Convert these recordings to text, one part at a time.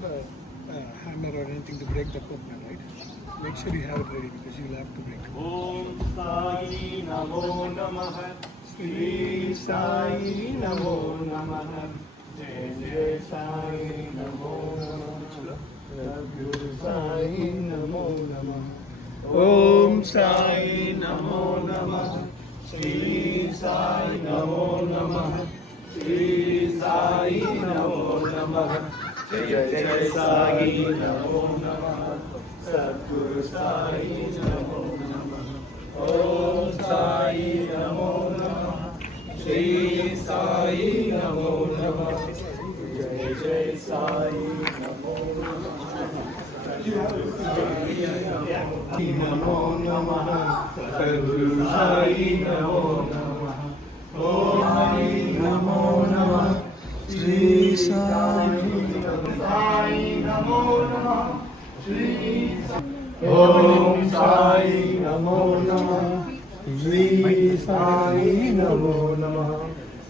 have a hammer or anything to break the coconut, right? Make sure you have it ready because you'll have to break it. Om Sai Namo Namah. Shri Sai Namo Namah. Jai Jai Sai Namo Namah. Guru Sai Namo Namah. Om Sai Namo Namah. Shri Sai Namo Namah. Shri Sai Namo Namah. Jai Jai Sai Namo Namah. Sadguru Sai Namo Namah. Om Sai Namo Namah. Shri Sai Namo Namah. Jai Jai Sai Namo Namah. Namo Namah. Sadguru Sai Namo Namah. Om Sai Namo Namah. Shri Sai Namo Namah. Shri Om Sai Namo Namah. Shri Sai Namo Namah.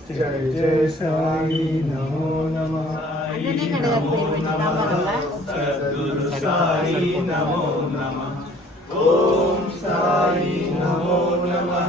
Jai Jai Sai Namo Namah. Namo Namah. Sadguru Sai Namo Namah. Om Sai Namo Namah.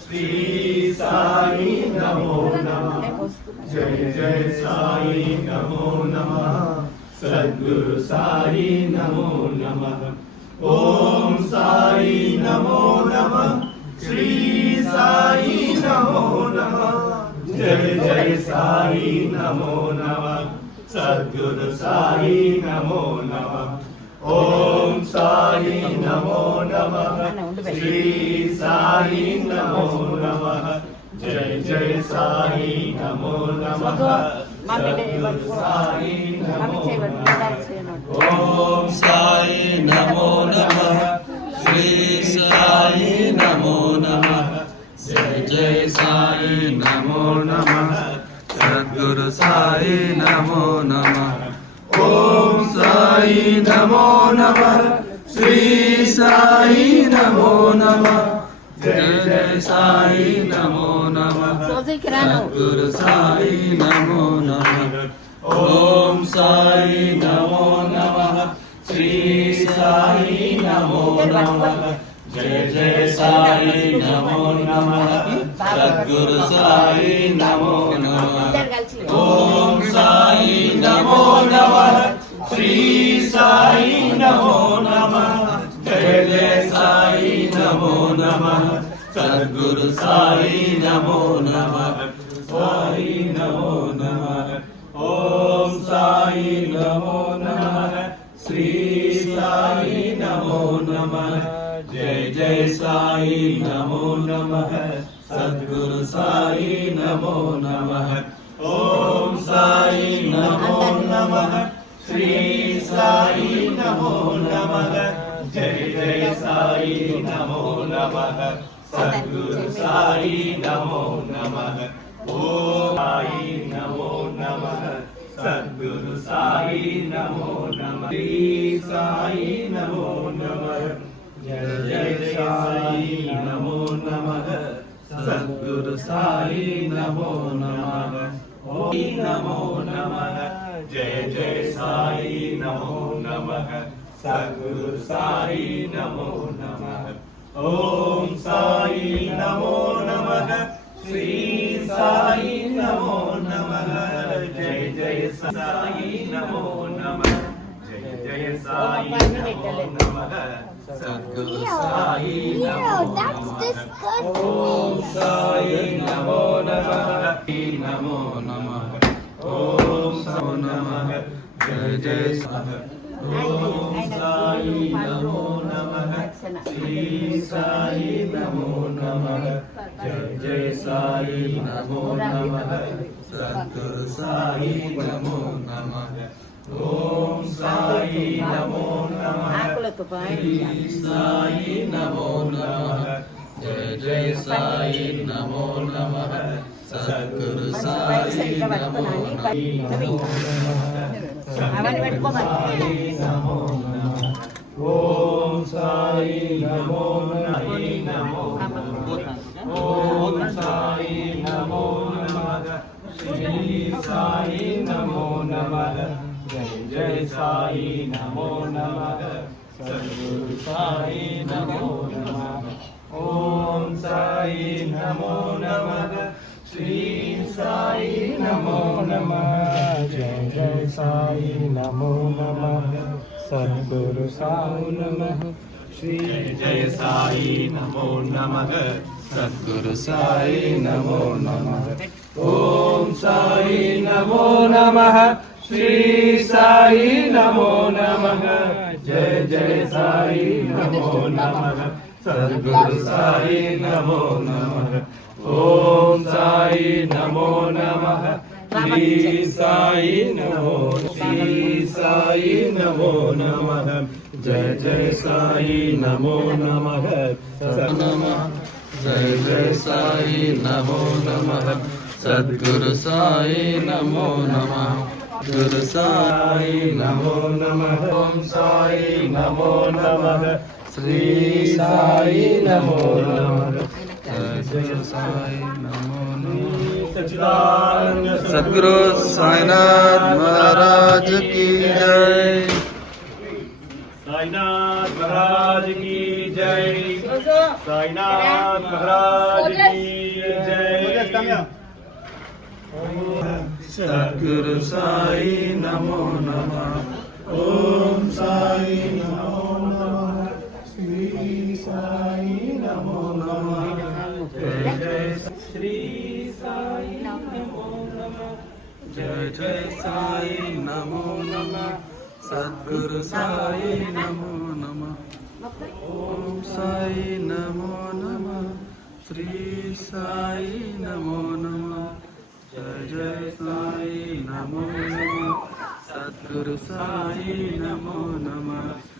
Shri Sai Namo Namah. Jai Jai Sai Namo Namah. Sadguru Sai Namo Namah. Om Sai Namo Namah. Shri Sai Namo Namah. Jai Jai Sai Namo Namah. Sadguru Sai Namo Namah. Om Sai Namo Namah. Shri Sai Namo Namah. Jai Jai Sai Namo Namah. Sadguru Sai Namo Namah. Om Sai Namo Namah. Shri Sai Namo Namah. Jai Jai Sai Namo Namah. Sadguru Sai Namo Namah. Om Sai Namo Namah. Shri Sai Namo Namah. Jai Jai Sai Namo Namah. Sadguru Sai Namo Namah. Om Sai Namo Namah. Shri Sai Namo Namah. Jai Jai Sai Namo Namah. Sadguru Sai Namo Namah. Om Sai Namo Namah. Shri Sai Namo Namah. Jai Jai Sai Namo Namah. Sadguru Sai Namo Namah. Sai Namo Namah. Om Sai Namo Namah. Shri Sai Namo Namah. Jai Jai Sai Namo Namah. Sadguru Sai Namo Namah. Om Sai Namo Namah. Shri Sai Namo Namah. Jai Jai Sai Namo Namah. Sadguru Sai Namo Namah. Om Sai Namo Namah. Sadguru Sai Namo Namah. Shri Sai Namo Namah. Jai Jai Sai Namo Namah. Sadguru Sai Namo Namah. Om Namo Namah. Jai Jai Sai Namo Namah. Sadguru Sai Namo Namah. Om Sai Namo Namah. Shri Sai Namo Namah. Jai Jai Sai Namo Namah. Jai Jai Sai Namo Namah. Sadguru Sai Namo Namah. Om Sai Namo Namah. Namo Namah. Om Sai Namah. Jai Jai Sai. Om Sai Namo Namah. Shri Sai Namo Namah. Jai Jai Sai Namo Namah. Sadguru Sai Namo Namah. Om Sai Namo Namah. Shri Sai Namo Namah. Jai Jai Sai Namo Namah. Sadguru Sai Namo Namah. Om Sai Namo Namah. Om Sai Namo Namah. Shri Sai Namo Namah. Jai Jai Sai नमः सद्गुरु साई नमो नमः ओम साई नमो नमः श्री साई नमो नमः जय जय साई नमो नमः सद्गुरु साई नमः श्री जय साई नमो नमः सद्गुरु साई नमो नमः ओम साई नमो नमः श्री साई नमो नमः जय जय साई नमो नमः सद्गुरु साई नमो नमः ओम साई नमो नमः श्री साई नमो नमः जय जय साई नमो नमः नमः जय जय साई नमो नमः सद्गुरु साई नमो नमः गुरु साई नमो नमः ओम साई नमो नमः श्री साई नमो नमः जय साई नमो नमः सद्गुरु साईनाथ महाराज की जय साईनाथ महाराज की जय साईनाथ महाराज की जय सद्गुरु साई नमो नमः ओम साई नमो नमः श्री साई नमो नमः जय जय श्री साई नमो नमः जय जय साई नमो नमः सद्गुरु साई नमो नमः ओम साई नमो नमः श्री साई नमो नमः जय जय साई नमो नमः सद्गुरु साई नमो नमः